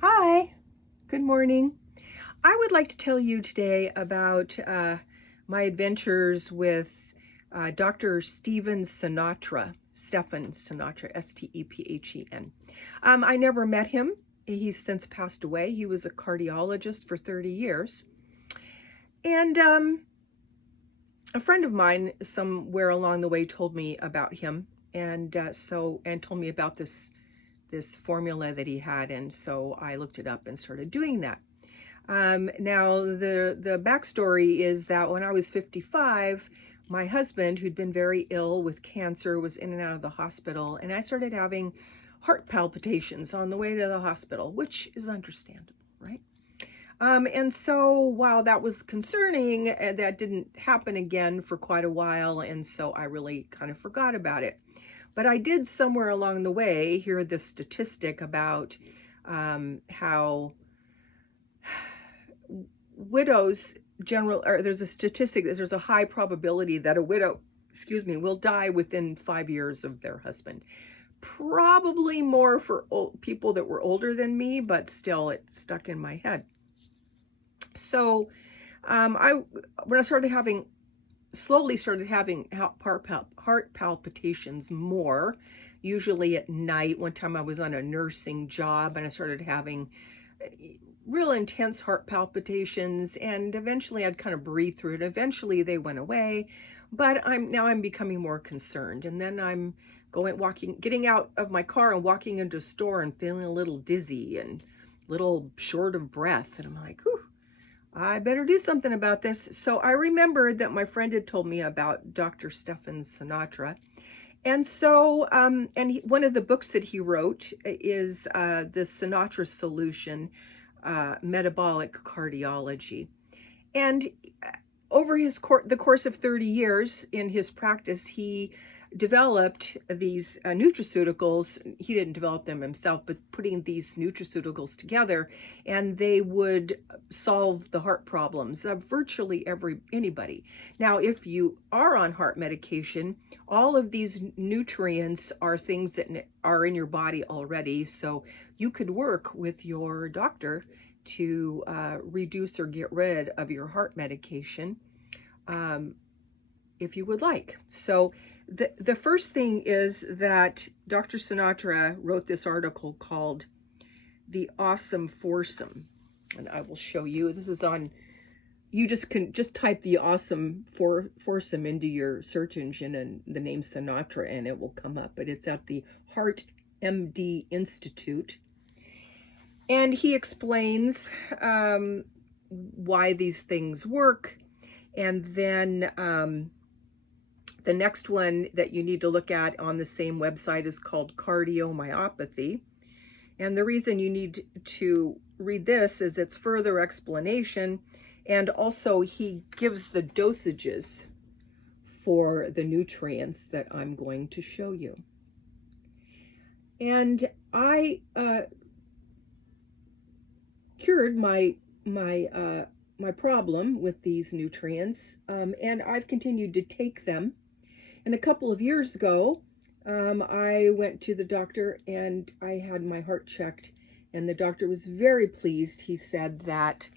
Hi, good morning. I would like to tell you today about my adventures with Dr. Stephen Sinatra, S-T-E-P-H-E-N. I never met him. He's since passed away. He was a cardiologist for 30 years. And a friend of mine somewhere along the way told me about him and told me about this formula that he had, and so I looked it up and started doing that. Now, the backstory is that when I was 55, my husband, who'd been very ill with cancer, was in and out of the hospital, and I started having heart palpitations on the way to the hospital, which is understandable, right? And so while that was concerning, that didn't happen again for quite a while, and so I really kind of forgot about it. But I did somewhere along the way hear this statistic about how widows there's a statistic that there's a high probability that a widow, will die within 5 years of their husband. Probably more for people that were older than me, but still it stuck in my head. So when I slowly started having heart palpitations more, usually at night. One time I was on a nursing job and I started having real intense heart palpitations, and eventually I'd kind of breathe through it. Eventually they went away, but I'm becoming more concerned. And then I'm getting out of my car and walking into a store and feeling a little dizzy and a little short of breath. And I'm like, whew, I better do something about this. So I remembered that my friend had told me about Dr. Stephen Sinatra. And so, one of the books that he wrote is the Sinatra Solution, Metabolic Cardiology. And over the course of 30 years in his practice, he developed these nutraceuticals. He didn't develop them himself, but putting these nutraceuticals together, and they would solve the heart problems of virtually anybody. Now, if you are on heart medication, all of these nutrients are things that are in your body already, so you could work with your doctor to reduce or get rid of your heart medication if you would like. So the first thing is that Dr. Sinatra wrote this article called The Awesome Foursome. And I will show you. This is on, you can just type the Awesome Foursome into your search engine and the name Sinatra, and it will come up. But it's at the Heart MD Institute. And he explains why these things work. And then the next one that you need to look at on the same website is called cardiomyopathy. And the reason you need to read this is it's further explanation. And also he gives the dosages for the nutrients that I'm going to show you. And I cured my problem with these nutrients, and I've continued to take them. And a couple of years ago, I went to the doctor and I had my heart checked, and the doctor was very pleased. He said that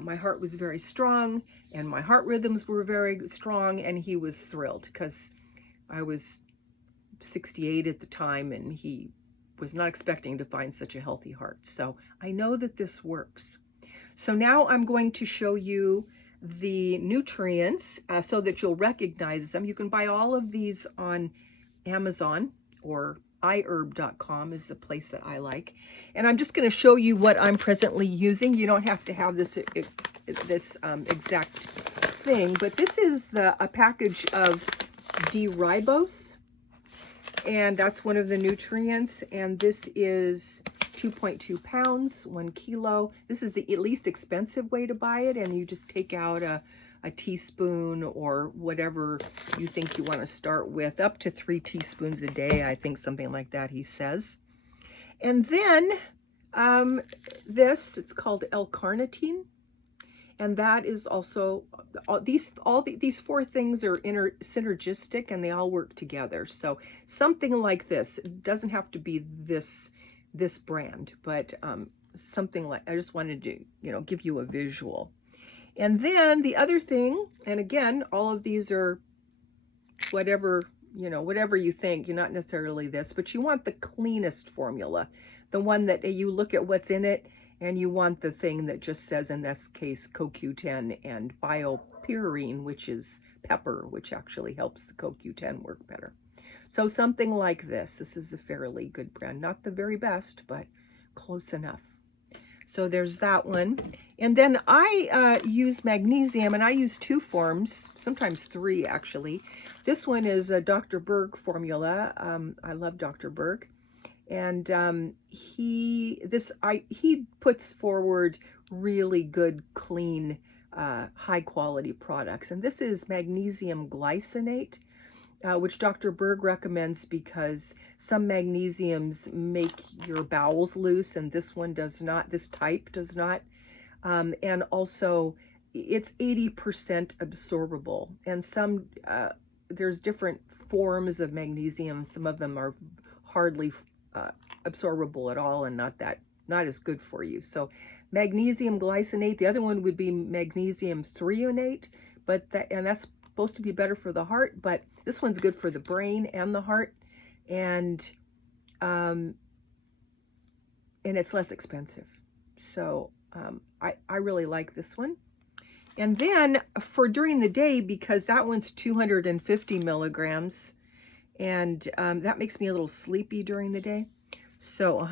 my heart was very strong and my heart rhythms were very strong, and he was thrilled because I was 68 at the time and he was not expecting to find such a healthy heart. So I know that this works. So now I'm going to show you the nutrients so that you'll recognize them. You can buy all of these on Amazon, or iherb.com is the place that I like. And I'm just going to show you what I'm presently using. You don't have to have this exact thing, but this is a package of D-ribose, and that's one of the nutrients. And this is 2.2 pounds, 1 kilo. This is the least expensive way to buy it, and you just take out a teaspoon or whatever you think you want to start with, up to 3 teaspoons a day, I think, something like that, he says. And then it's called L-carnitine, and that is also, these 4 things are synergistic, and they all work together. So something like this, it doesn't have to be this this brand, but something like, I just wanted to, give you a visual. And then the other thing, and again, all of these are whatever, whatever you think, you're not necessarily this, but you want the cleanest formula, the one that you look at what's in it, and you want the thing that just says, in this case, CoQ10 and biopyrene, which is pepper, which actually helps the CoQ10 work better. So something like this. This is a fairly good brand. Not the very best, but close enough. So there's that one. And then I use magnesium, and I use 2 forms, sometimes 3 actually. This one is a Dr. Berg formula. I love Dr. Berg. And he puts forward really good, clean, high quality products. And this is magnesium glycinate, which Dr. Berg recommends because some magnesiums make your bowels loose, and this one does not, this type does not. And also, it's 80% absorbable. And some, there's different forms of magnesium. Some of them are hardly absorbable at all and not as good for you. So magnesium glycinate, the other one would be magnesium threonate, but that's supposed to be better for the heart, but this one's good for the brain and the heart, and it's less expensive. So I really like this one. And then for during the day, because that one's 250 milligrams, and that makes me a little sleepy during the day. So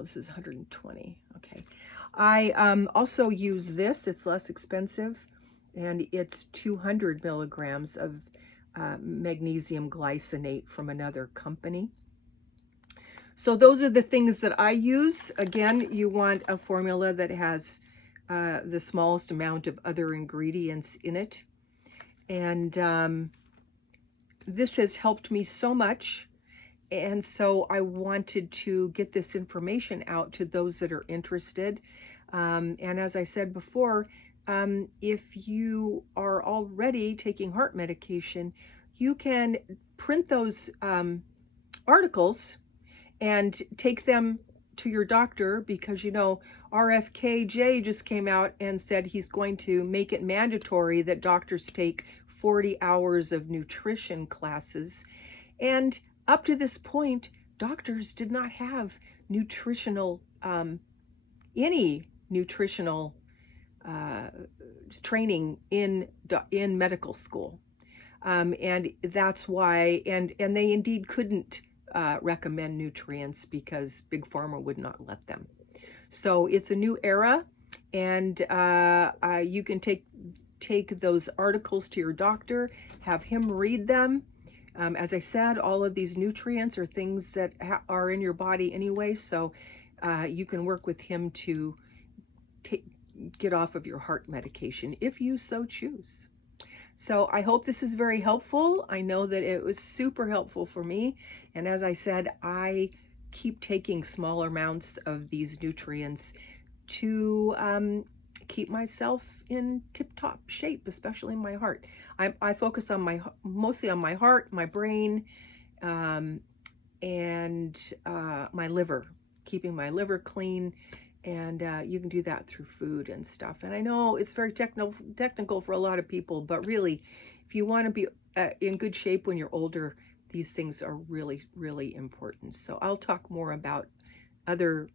this is 120. Okay. I also use this. It's less expensive, and it's 200 milligrams of magnesium glycinate from another company. So those are the things that I use. Again, you want a formula that has the smallest amount of other ingredients in it. And this has helped me so much. And so I wanted to get this information out to those that are interested. And as I said before, if you are already taking heart medication, you can print those articles and take them to your doctor, because RFKJ just came out and said he's going to make it mandatory that doctors take 40 hours of nutrition classes. And up to this point, doctors did not have any nutritional training in medical school. And that's why, and they indeed couldn't recommend nutrients because Big Pharma would not let them. So it's a new era, and you can take those articles to your doctor, have him read them. As I said, all of these nutrients are things that are in your body anyway, so you can work with him to get off of your heart medication if you so choose. So I hope this is very helpful. I know that it was super helpful for me. And as I said, I keep taking smaller amounts of these nutrients to keep myself in tip-top shape, especially my heart. I focus on mostly on my heart, my brain, and my liver, keeping my liver clean. And you can do that through food and stuff. And I know it's very technical for a lot of people, but really, if you want to be in good shape when you're older, these things are really, really important. So I'll talk more about other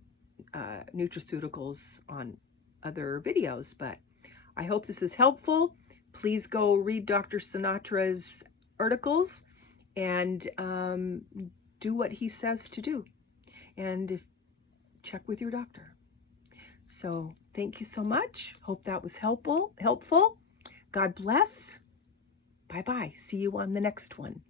nutraceuticals on other videos, but I hope this is helpful. Please go read Dr. Sinatra's articles and do what he says to do. And check with your doctor. So thank you so much. Hope that was helpful. God bless. Bye-bye. See you on the next one.